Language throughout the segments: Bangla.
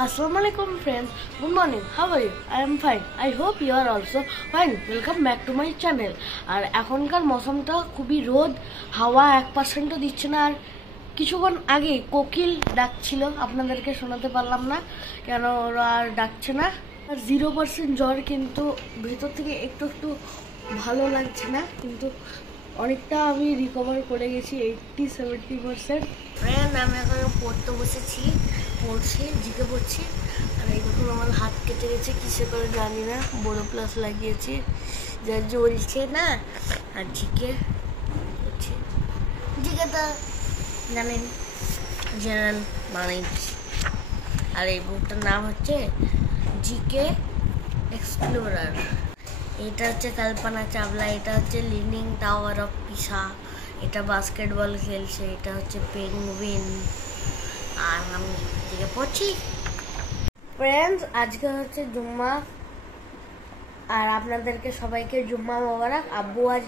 Assalamualaikum friends, good morning, how are you? I am fine, I hope you are also fine. Welcome back to my channel. আর এখনকার মৌসমটা খুবই রোদ, হাওয়া 1% দিচ্ছে না। আর কিছুক্ষণ আগে কোকিল ডাকছিল, আপনাদেরকে শোনাতে পারলাম না কেন ওরা আর ডাকছে না। আর 0% জ্বর, কিন্তু ভেতর থেকে একটু একটু ভালো লাগছে না, কিন্তু অনেকটা আমি রিকভার করে গেছি 80-70%। ফ্রেন্ড, আমি এখন পড়তে বসেছি, পড়ছি, জিকে পড়ছি। আর এই দেখুন আমার হাত কেটে গেছে, কিসে করে জানি না, বড় প্লাস লাগিয়েছি যা জ্বলছে না। আর জিকে পড়ছি, জিকে তো জানেন জেনারেল নলেজ। আর এই বুকটার নাম হচ্ছে জিকে এক্সপ্লোরার। এটা হচ্ছে কল্পনা চাওলা, এটা হচ্ছে লিনিং টাওয়ার অফ পিসা, এটা বাস্কেটবল খেলছে, এটা হচ্ছে পেঙ্গুইন। আর আমি দিকে পড়ছি। ফ্রেন্ডস, আজকে হচ্ছে জুম্মা, আর আপনাদেরকে সবাইকে জুম্মা মোবারক। আব্বু আজ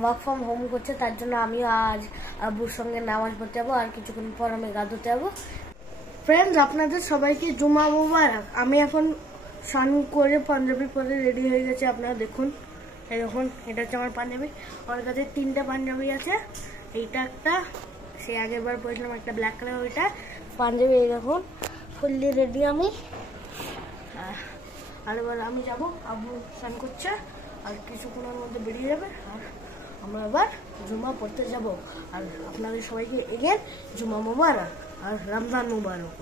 ওয়ার্ক ফ্রম হোম করছে, তার জন্য আমিও আজ আব্বুর সঙ্গে নামাজ পড়তে যাবো, আর কিছুক্ষণ পর আমি গা ধুতে যাবো। ফ্রেন্ডস, আপনাদের সবাইকে জুম্মা মোবারক। আমি এখন স্নান করে পাঞ্জাবি পরে রেডি হয়ে গেছে, আপনারা দেখুন। এই দেখুন, এটা হচ্ছে আমার পাঞ্জাবি। আমার কাছে 3টা পাঞ্জাবি আছে, এইটা একটা, সেই আগের বার পরেছিলাম একটা ব্ল্যাক কালার, ওইটা পাঞ্জাবি। এই দেখুন ফুললি রেডি আমি। আর এবার আমি যাবো, আব্বু স্নান করছে, আর কিছুক্ষণের মধ্যে বেরিয়ে যাবে, আর আমরা এবার জুম্মা পড়তে যাব। আর আপনাদের সবাইকে এগেন জুম্মা মোবারক আর রমজান মোবারক।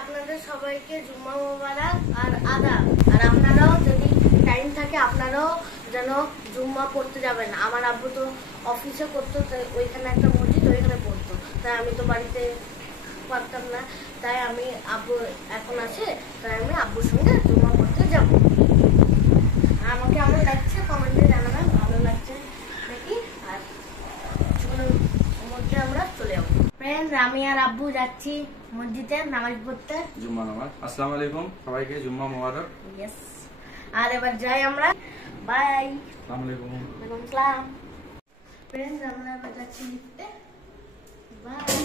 আপনাদের সবাইকে জুম্মা মোবারক আর আদাব। আর আপনারাও যদি টাইম থাকে আপনারাও যেন জুম্মা পড়তে যাবেন। আমার আব্বু তো অফিসে করতো, তাই ওইখানে একটা মসজিদ, ওইখানে পড়তো, তাই আমি তো বাড়িতে পারতাম না, তাই আমি আব্বু এখন আছে, তাই আমি আব্বুর সঙ্গে জুম্মা পড়তে যাব। আমাকে কেমন লাগছে কমেন্টে জানাবেন, ভালো লাগছে নাকি। আর মধ্যে আমরা চলে যাবো। ফ্রেন্ডস, আমি আর আব্বু যাচ্ছি মসজিদে নামাজ পড়তে, জুম্মা নামাজ। আসসালামু আলাইকুম, সবাইকে জুম্মা মোবারক। ইয়েস। আর এবার যাই আমরা, বাই। আসসালামু আলাইকুম। ওয়ালাইকুম আসসালাম। ফ্রেন্ডস, আমরা এবার যাচ্ছি লিফটে, বাই।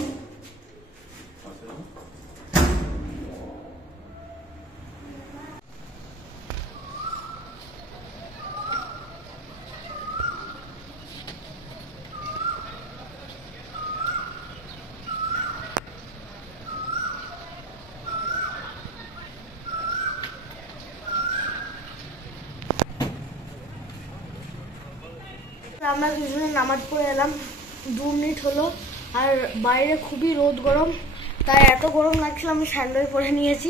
আমরা দুজনে নামাজ পড়ে এলাম, 2 মিনিট হলো। আর বাইরে খুবই রোদ, গরম, তাই এত গরম লাগছিল আমি স্যান্ডেল পরে নিয়েছি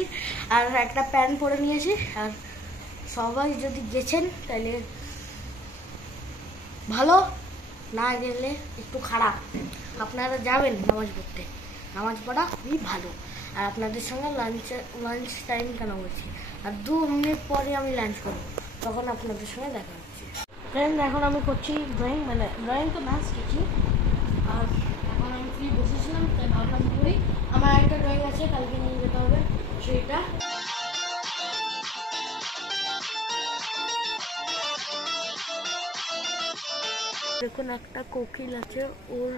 আর একটা প্যান্ট পরে নিয়েছি। আর সবাই যদি গেছেন তাহলে ভালো, না গেলে একটু খারাপ। আপনারা যাবেন নামাজ পড়তে, নামাজ পড়া খুবই ভালো। আর আপনাদের সঙ্গে লাঞ্চ টাইম কেন বলছি, আর 2 মিনিট পরে আমি লাঞ্চ করবো, তখন আপনাদের সঙ্গে দেখা হচ্ছে। ফ্রেন্ড, এখন আমি করছি ড্রয়িং, মানে ড্রয়িং তো না, স্কেচিং। আর এখন আমি ফ্রি বসেছিলাম, তাই ভাবলাম করি। আমার একটা ড্রয়িং আছে, কালকে নিয়ে যেতে হবে সেইটা। দেখুন একটা কোকিল আছে, ওর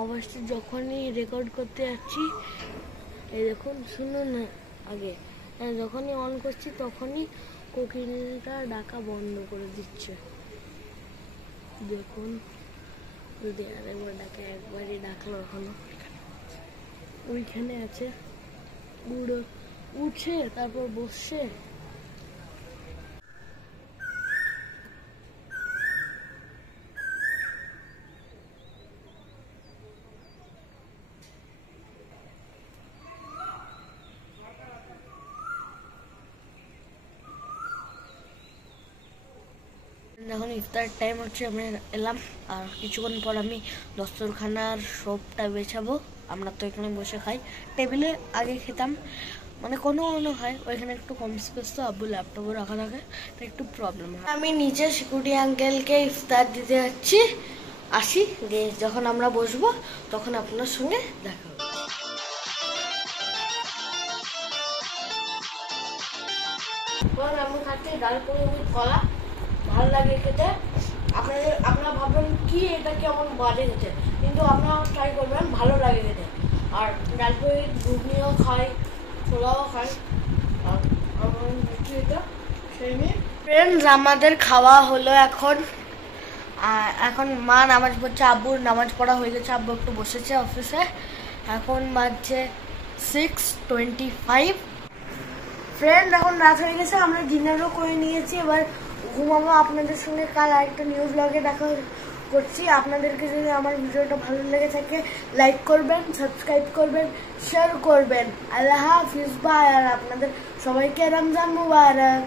আওয়াজটি যখনই রেকর্ড করতে যাচ্ছি, এই দেখুন শুনুন না, আগে যখনই অন করছি তখনই কোকিলটা ডাকা বন্ধ করে দিচ্ছে। দেখুন, যদি আরেকবার ডাকে, একবারই ডাকলো, এখনো ওইখানে আছে, উঠছে তারপর বসছে। এখন ইফতার টাইম হচ্ছে, আমি এলাম। আর কিছুক্ষণ পর আমি দস্তরখানার সবটা বেছাবো। আমরা তো এখানে বসে খাই, টেবিলে আগে খেতাম, মানে কোনো হয় ওইখানে একটু কম স্পেস, তো আব্বু ল্যাপটপও রাখা থাকে, তো একটু প্রবলেম হয়। আমি নিচে সিকিউরিটি আঙ্কেলকে ইফতার দিতে যাচ্ছি, আসি দিয়ে যখন আমরা বসবো তখন আপনার সঙ্গে দেখা হবে। আমি খাচ্ছি ডাল পুরি উইথ কলা, ভালো লাগে খেতে। আপনারা ভাববেন কি এটা কেমন বাজে খেতে, কিন্তু আপনারা ট্রাই করবেন, ভালো লাগে খেতে। আর ডাল পুরি ঘুগনিও খাই, পোলাও খাই ফ্রেন্ডস, আমাদের খাওয়া হলো এখন। এখন মা নামাজ পড়ছে, আব্বুর নামাজ পড়া হয়ে গেছে, আব্বু একটু বসেছে অফিসে। এখন বাজছে 6:25। ফ্রেন্ড, এখন রাত হয়ে গেছে, আমরা ডিনারও করে নিয়েছি, এবার ঘুমাবো। আপনাদের সঙ্গে কাল আরেকটা নিউ ব্লগে দেখা করছি। আপনাদেরকে যদি আমার ভিডিওটা ভালো লেগে থাকে লাইক করবেন, সাবস্ক্রাইব করবেন, শেয়ার করবেন। আল্লাহ হাফিজ, বাই। আর আপনাদের সবাইকে রমজান মুবারক।